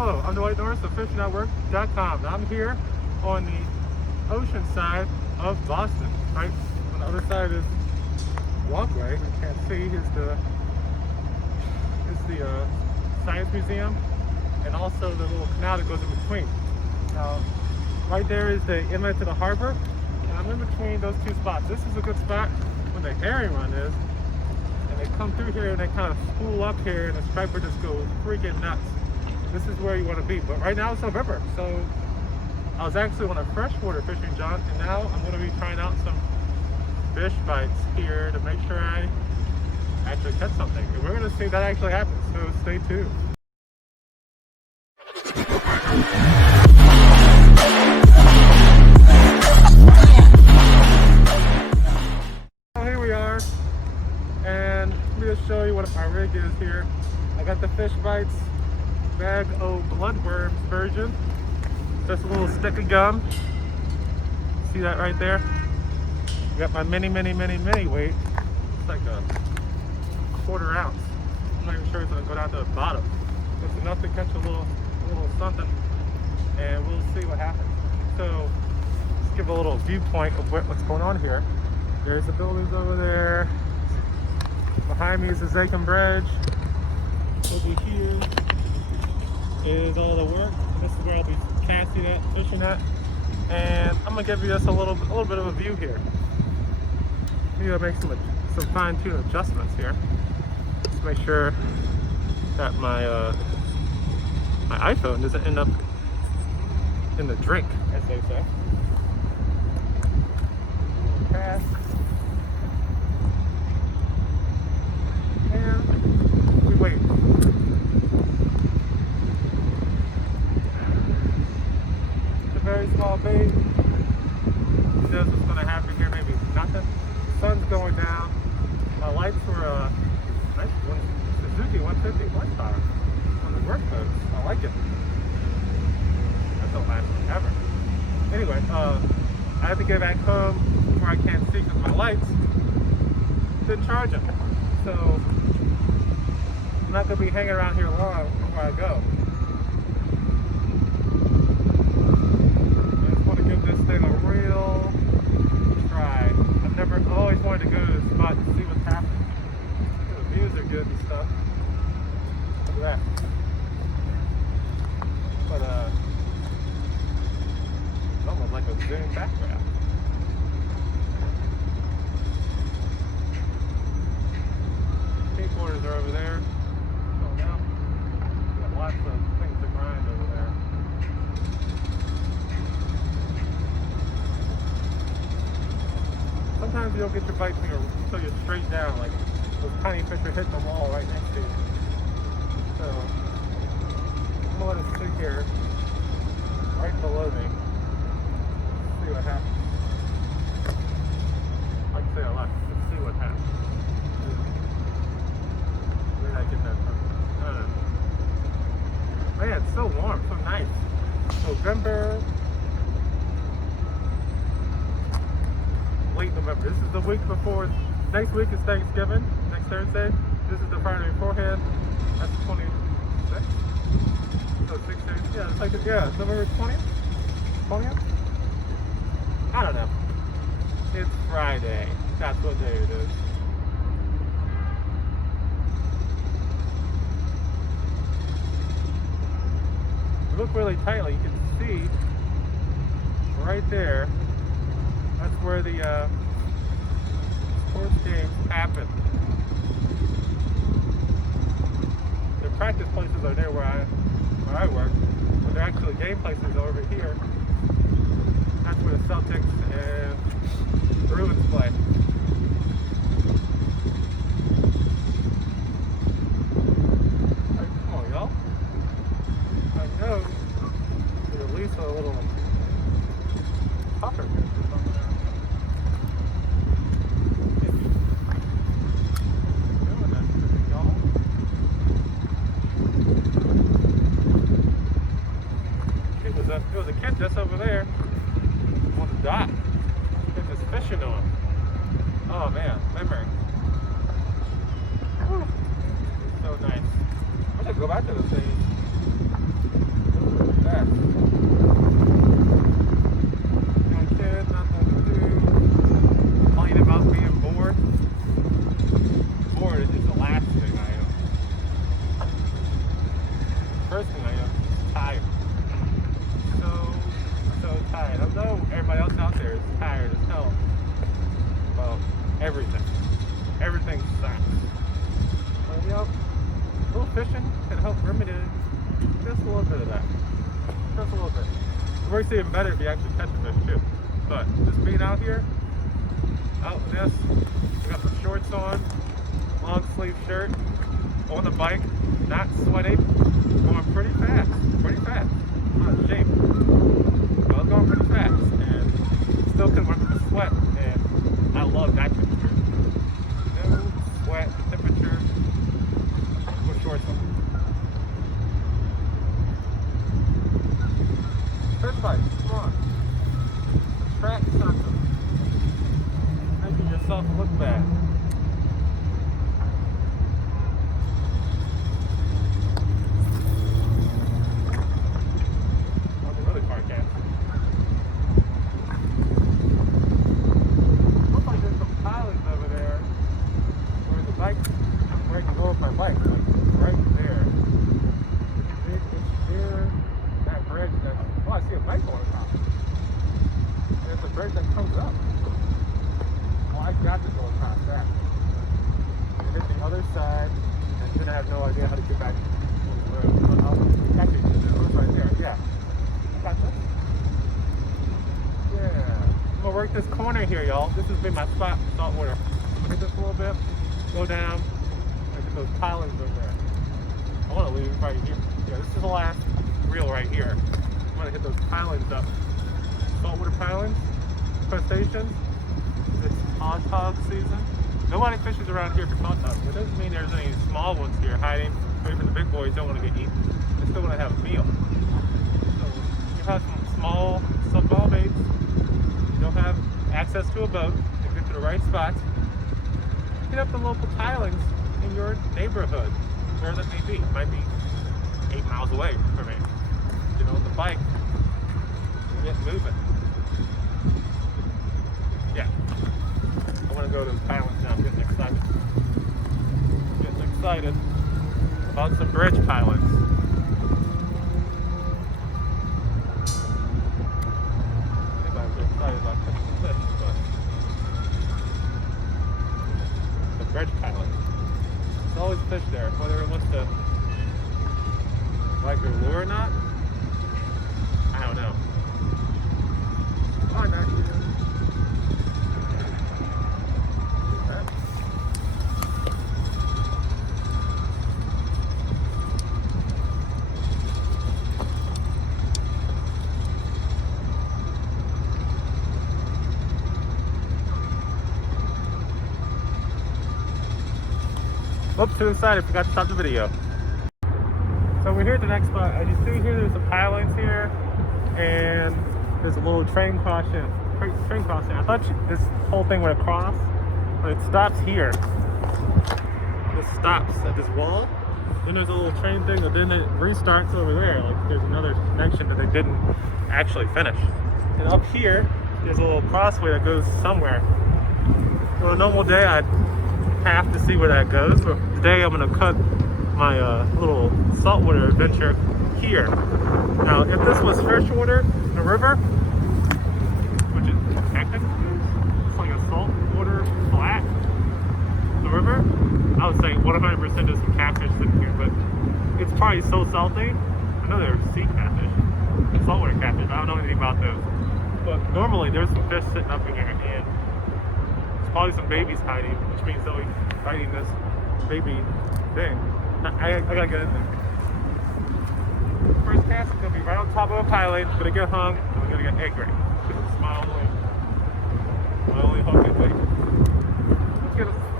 Hello, I'm Dwight Norris of FishNetwork.com. I'm here on the ocean side of Boston. Right on the other side is walkway. You can't see is the Science Museum, and also the little canal that goes in between. Now, right there is the inlet to the harbor, and I'm in between those two spots. This is a good spot when the herring run is, and they come through here and they kind of spool up here, and the striper just goes freaking nuts. This is where you want to be, but right now it's November, so I was actually on a freshwater fishing jaunt, and now I'm going to be trying out some fish bites here to make sure I actually catch something, and we're going to see if that actually happens, so stay tuned. So here we are, and let me just show you what my rig is here. I got the fish bites bag of bloodworms version. Just a little stick of gum. See that right there? Got my mini weight. It's like a quarter ounce. I'm not even sure it's gonna go down to the bottom. It's enough to catch a little something, and we'll see what happens. So let's give a little viewpoint of what's going on here. There's the buildings over there. Behind me is the Zakim bridge. Over here is all the work. This is where I'll be casting it, fishing it, and I'm gonna give you just a little bit of a view here. I'm gonna make some fine-tune adjustments here. Just make sure that my iPhone doesn't end up in the drink, as they say. Cast. And we wait. Very small bait. Who knows what's going to happen here? Maybe nothing. The sun's going down. My lights were a nice Suzuki 150 horsepower on the work boats. I like it. That don't last forever. Anyway, I have to get back home where I can't see because my lights didn't charge them. So I'm not going to be hanging around here long before I go. Give this thing a real try. I've always wanted to go to the spot to see what's happening. The views are good and stuff. Look at that. But it's almost like a zoom background. Skateboarders are over there. So now we got lots of things to grind over there. Sometimes you don't get your bites until you're straight down, like those tiny fish are hitting the wall right next to you. So I'm gonna let it sit here right below me. See what happens. I can say a lot. Let's see what happens. Where did I get that from? I don't know. Man, it's so warm, so nice. November. Late November. This is the week before. Next week is Thanksgiving. Next Thursday. This is the Friday beforehand. That's the 26th. So 6 days. Yeah, it's like November 20th. 20th. I don't know. It's Friday. That's what day it is. Look really tightly. You can see right there. That's where the sports games happen. The practice places are there where I work, but they're actually game places over here. That's where the Celtics and Bruins play. Right, come on, y'all. I know to release a little puffer fish or something. There was a kid just over there on the dock. They're just fishing on him. Oh man, memory. Whew. So nice. I'm gonna go back to this thing. person I am tired. So tired. I know everybody else out there is tired as hell. Well, everything. Everything sucks. But you know, a little fishing can help remedy just a little bit of that. Just a little bit. It works even better if you actually catch a fish too. But just being out here, out in this, we got some shorts on, long sleeve shirt, on the bike, not sweating, going pretty fast, I'm not ashamed. But I was going pretty fast and still couldn't work with the sweat, and I love that temperature. No sweat, temperature, with shorts on. Fish bites, come on. Track something. Making yourself look bad. This corner here, y'all. This has been my spot for saltwater. Hit this a little bit, go down, look at those pilings over there. I want to leave right here. Yeah, this is the last reel right here. I'm going to hit those pilings up. Saltwater pilings, crustaceans. It's hog season. Nobody fishes around here for tautog. It doesn't mean there's any small ones here hiding. Maybe the big boys don't want to get eaten. They still want to have a meal. So you have some small subball baits. You don't have access to a boat to get to the right spots. Hit up the local pilings in your neighborhood, where that may be. It might be 8 miles away from me. Get on the bike and get moving. Yeah. I want to go to those pilings now. I'm getting excited. Getting excited about some bridge pilings. Bridge pilot. There's always fish there, whether it wants to like your lure or not. I don't know. Come on, Mac. Oops, too excited, forgot to stop the video. So we're here at the next spot. As you see here, there's some pilings here, and there's a little train crossing. I thought this whole thing went across, but it stops here. It stops at this wall. Then there's a little train thing, but then it restarts over there. Like there's another connection that they didn't actually finish. And up here, there's a little crossway that goes somewhere. On a normal day, I'd have to see where that goes, but today I'm going to cut my little saltwater adventure here. Now, if this was freshwater, the river, which is technically it's like a saltwater flat, the river, I would say 100% there's some catfish sitting here, but it's probably so salty. I know there's sea catfish, saltwater catfish. I don't know anything about those, but normally there's some fish sitting up in here, and there's probably some babies hiding, which means they'll be fighting this baby thing. I gotta get in there. First cast is gonna be right on top of a piling. It's gonna get hung, and we're gonna get egg right. It's my only hook and bait.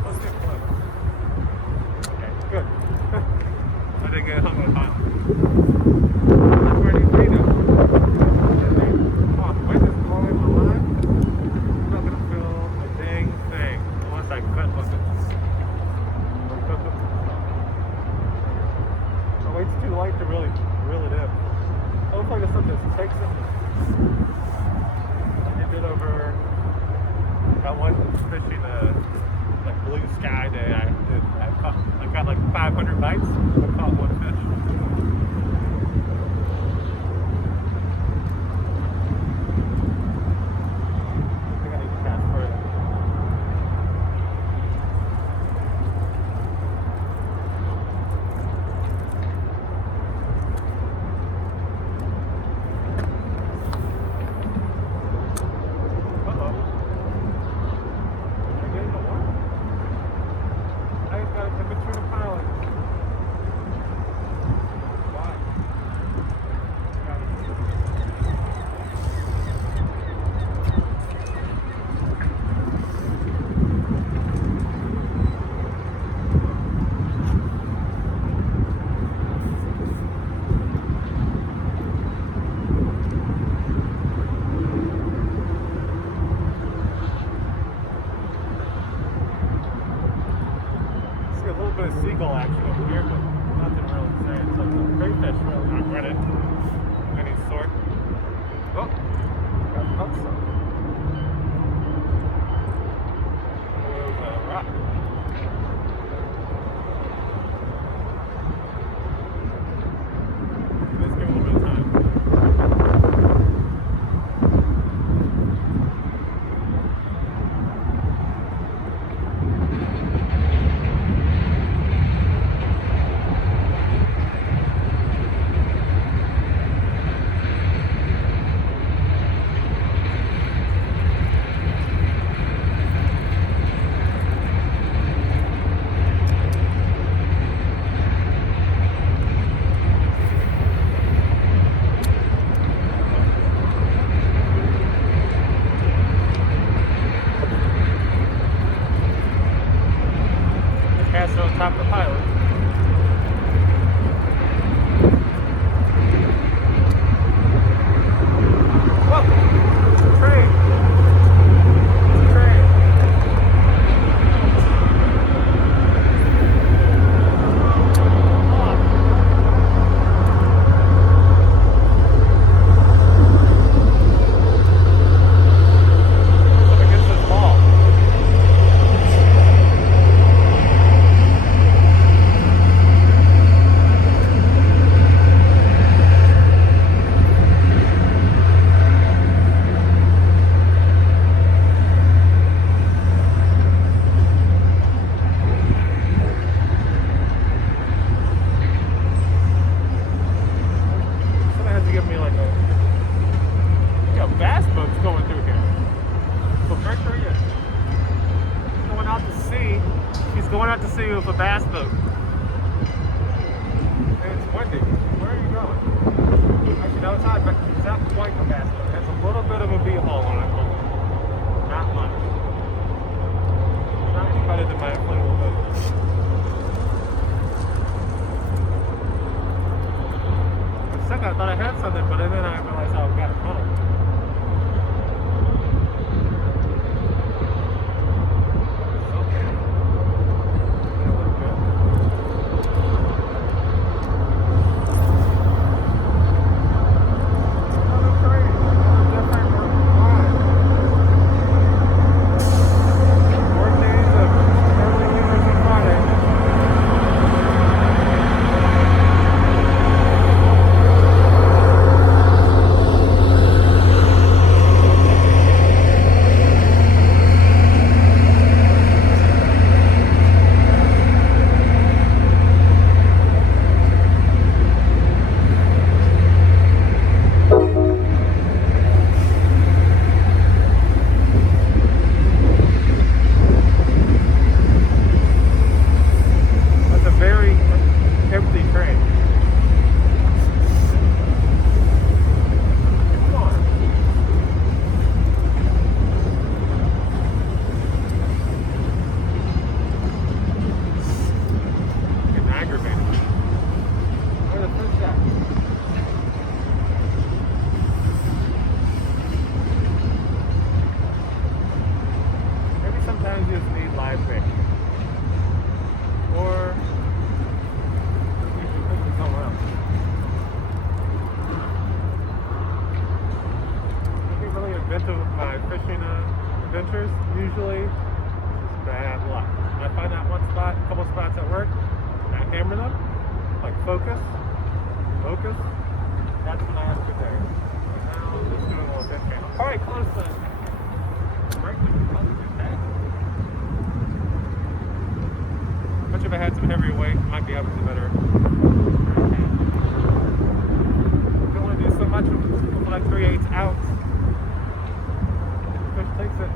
Let's get one. Okay, good. I didn't get hung on top. That's where it needs to be now. Come on, wait, this blowing my line. I'm not gonna feel a dang thing unless I cut hook it. The weight's too light to really reel it in. It looks like it's something that takes it. I did over. I went fishing like blue sky day. I got like 500 bites. I caught one fish. see you with a bass boat. And it's windy. Where are you going? Actually, no, it's not quite a bass boat. It has a little bit of a V-hull on it. Not much. Not any better than my inflatable boat. For a second, I thought I had something, but then I realized how I've got it home. Usually, it's bad luck. When I find that one spot, a couple spots at work, and I hammer them, like focus, that's when I have a good day. Now I'm just doing a little bit here. I'm probably close to breaking probably good day. But if I had some heavier weight, I might be able to do better. You can only do so much with like 3/8 out. Fish takes it.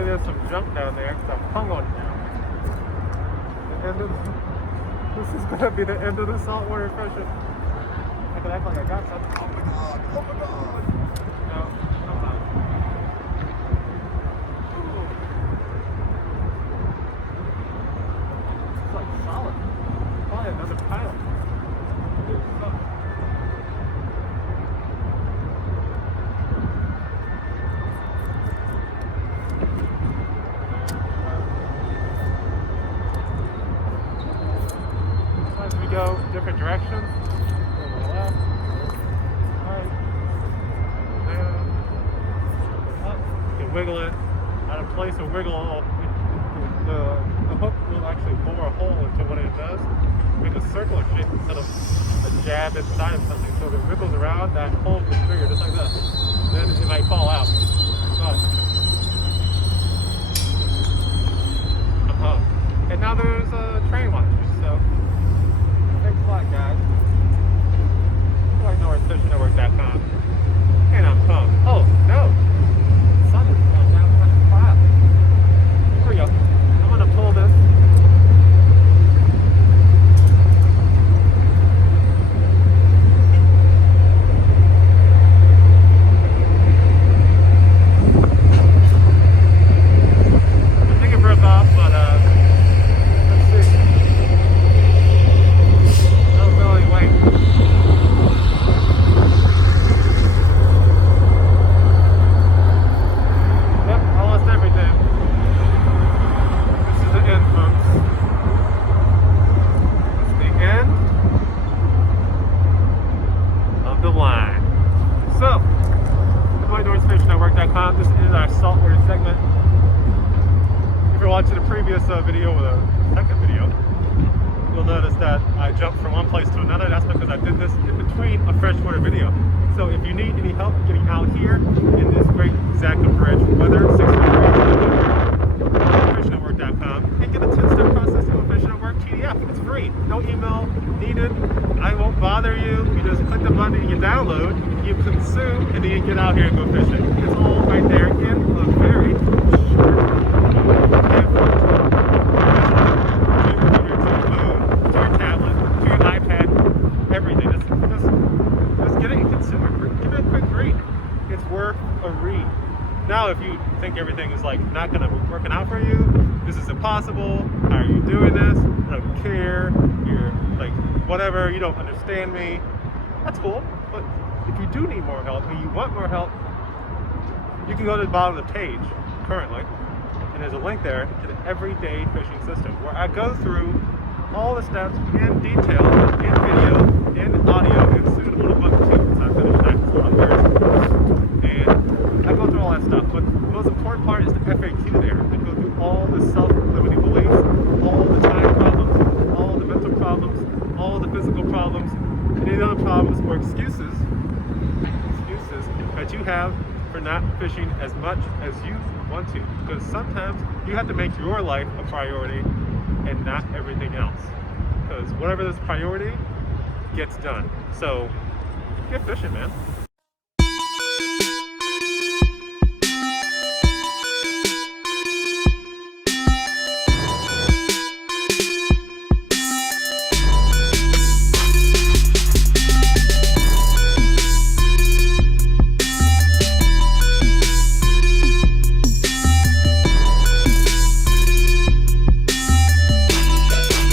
There's some junk down there because I'm hung on now. This is going to be the end of the saltwater fishing. I can act like I got something. Oh my god, oh my god. No, I'm not. It's like solid. Probably another pile. Go different directions. Go to the left, right, down, up. You can wiggle it out of place or wiggle. The hook will actually bore a hole into what it does. Make a circular shape instead of a jab inside of something. So if it wiggles around, that hole gets bigger, just like that. Then it might fall out. But I'm hung. And now there's a train watch. So. Thanks a lot, guys. NorthFishingNetwork.com. And I'm pumped. Oh, no. The sun is going down like a cloud. Here we go. I'm going to pull this. FishingWork.com. This is our saltwater segment. If you're watching the previous video or the second video, you'll notice that I jumped from one place to another. That's because I did this in between a freshwater video. So if you need any help getting out here in this great Zakim bridge weather, 6 degrees, FishingWork.com, and get a 10-step process of a Fishing at Work PDF. It's free, no email needed. I won't bother you. You just click the button and you download, you consume, and then you get out here and go fishing. It's all right there in a very short Now, if you think everything is like not gonna be working out for you, this is impossible, how are you doing this? I don't care, you're like whatever, you don't understand me. That's cool, but if you do need more help and you want more help, you can go to the bottom of the page currently, and there's a link there to the everyday fishing system where I go through all the steps in detail, in video, in audio, and soon on a book too, because I finished that for and I go through all that stuff, but the most important part is the FAQ there. I go through all the self-limiting beliefs, all the time problems, all the mental problems, all the physical problems, and any other problems or excuses that you have for not fishing as much as you want to. Because sometimes you have to make your life a priority and not everything else. Because whatever is priority gets done. So get fishing, man.